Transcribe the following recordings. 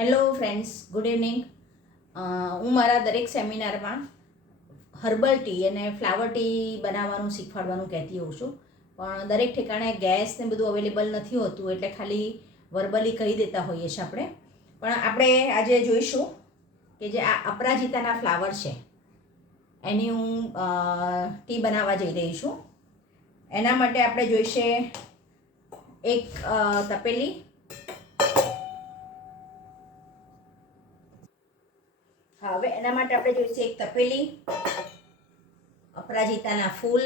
Hello friends, good evening. હું મારા દરેક સેમિનારમાં હર્બલ ટી અને ફ્લાવર ટી બનાવવાનું શીખવાડવાનું કહેતી હોઉં છું. પણ દરેક ઠેકાણે ગેસ ને બધું અવેલેબલ નથી હોતું, એટલે ખાલી વર્બલી કહી દેતા હોઈએ છીએ આપણે. પણ આપણે આજે જોઈશું કે જે આ અપરાજિતાના ફ્લાવર છે એની હું ટી બનાવવા જઈ રહી છું. એના માટે આપણે જોઈશે એક તપેલી, હવે એના માટે આપણે જોઈશે એક તપેલી, અપરાજિતાના ફૂલ,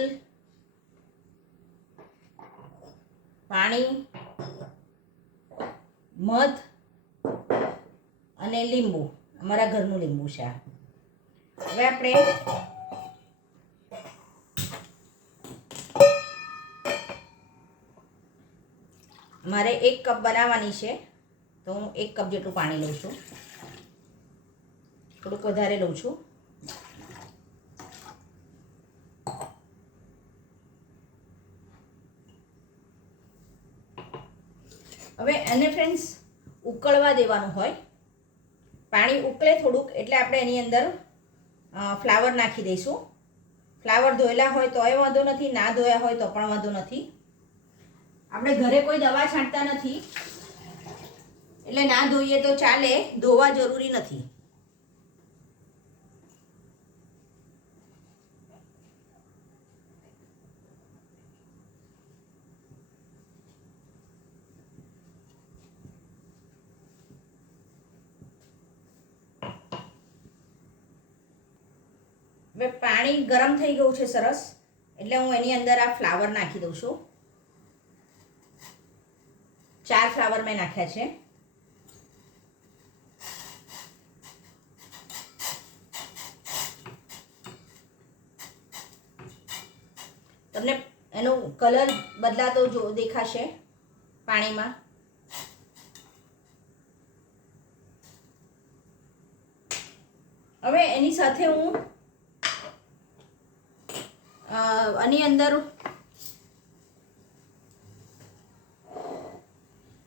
પાણી, મધ અને લીંબુ. અમારા ઘરનું લીંબુ છે આ. હવે આપણે મારે 1 કપ બનાવવાની છે, તો હું 1 કપ જેટલું પાણી લઉં છું. થોડુંક વધારે લઉં છું. હવે એને ફ્રેન્ડ્સ ઉકળવા દેવાનું હોય. પાણી ઉકળે થોડુંક એટલે આપણે એની અંદર ફ્લાવર નાખી દઈશું. ફ્લાવર ધોયેલા હોય તોય વાંધો નથી, ના ધોયા હોય તો પણ વાંધો નથી. આપણે ઘરે કોઈ દવા છાંટતા નથી, એટલે ના ધોઈએ તો ચાલે, ધોવા જરૂરી નથી. હવે પાણી ગરમ થઈ ગયું છે સરસ, એટલે હું એની અંદર આ ફ્લાવર નાખી દઉં છું. 4 ફ્લાવર મેં નાખ્યા છે. તમને એનો કલર બદલાતો જો દેખાશે પાણીમાં. હવે એની સાથે હું આની અંદર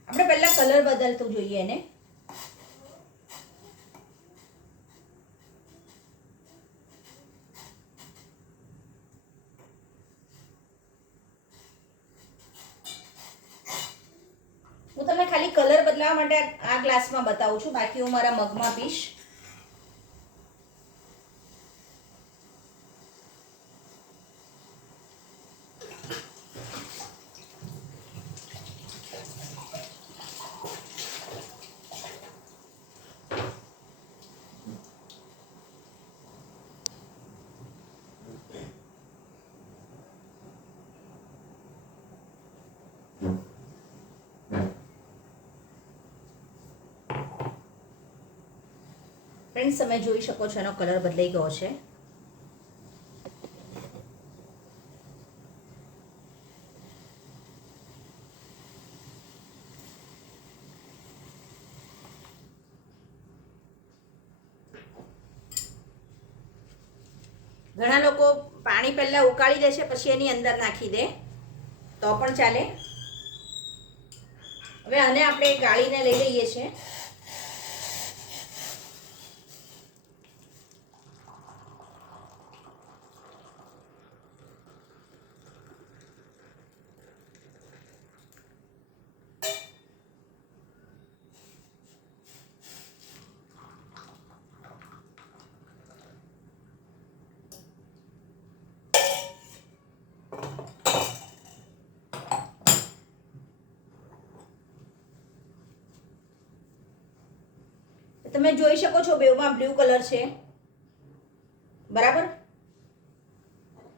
આપણે પહેલા કલર બદલતું જોઈએ એને. હું તમને ખાલી કલર બદલાવા માટે આ ગ્લાસમાં બતાવું છું, બાકી હું મારા મગમાં પીશ. ફ્રેન્ડ્સ, તમે જોઈ શકો છો એનો કલર બદલાઈ ગયો છે. ઘણા લોકો પાણી પહેલા ઉકાળી દે છે પછી એની અંદર નાખી દે તો પણ ચાલે. હવે આને આપણે ગાળીને લઈ લઈએ છીએ. તમે જોઈ શકો છો બેવમાં બ્લુ કલર છે, બરાબર.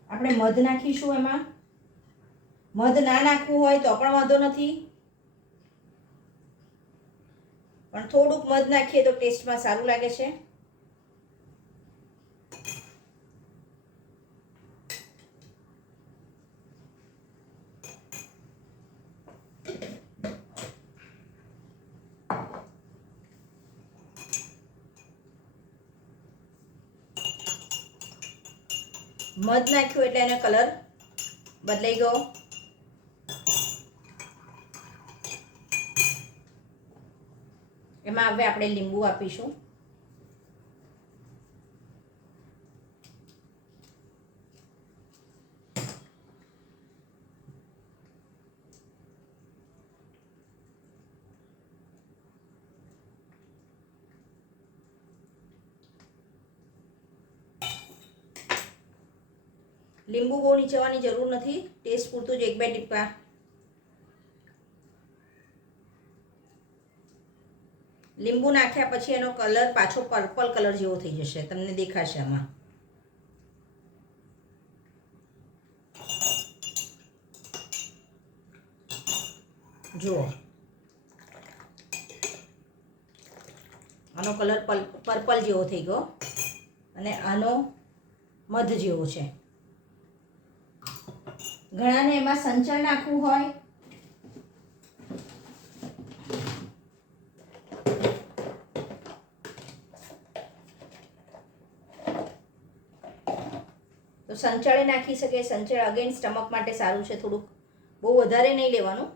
આપણે મધ નાખીશું એમાં. મધ ના નાખવું હોય તો પણ વાંધો નથી, પણ થોડુંક મધ નાખીએ તો ટેસ્ટમાં સારું લાગે છે. મધ નાખ્યું એટલે એનો કલર બદલાઈ ગયો. એમાં હવે આપણે લીંબુ આપીશું. લીંબુ બહુ નીચવાની જરૂર નથી, ટેસ્ટ પૂરતું જ 1-2 ટીપા. લીંબુ નાખ્યા પછી એનો કલર પાછો પર્પલ કલર જેવો થઈ જશે, તમને દેખાશે આમાં. જુઓ, આનો કલર પર્પલ જેવો થઈ ગયો અને આનો મધ જેવો છે. ઘણાને એમાં સંચળ નાખવું હોય તો સંચળે નાખી શકે. સંચળ અગેન સ્ટમક માટે સારું છે, થોડુંક બહુ વધારે નહીં લેવાનું.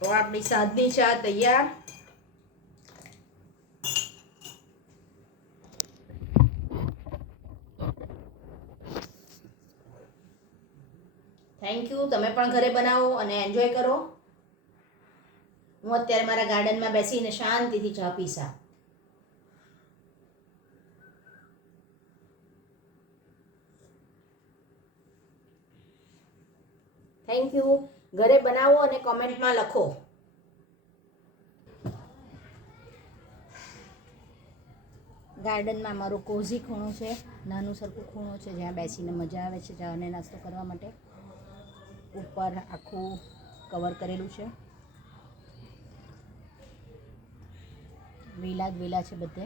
તો આપણી સાદની ચા તૈયાર. Thank you. તમે પણ ઘરે બનાવો અને એન્જોય કરો. હું અત્યારે મારા ગાર્ડનમાં બેસીને શાંતિથી ચા પીસા. Thank you. ઘરે બનાવો અને કોમેન્ટમાં લખો. ગાર્ડનમાં મારો કોઝી ખૂણો છે, નાનું સરખું ખૂણો છે જ્યાં બેસીને મજા આવે છે ચા અને નાસ્તો કરવા માટે. ઉપર આખું કવર કરેલું છે, વેલા જ વેલા છે બધે.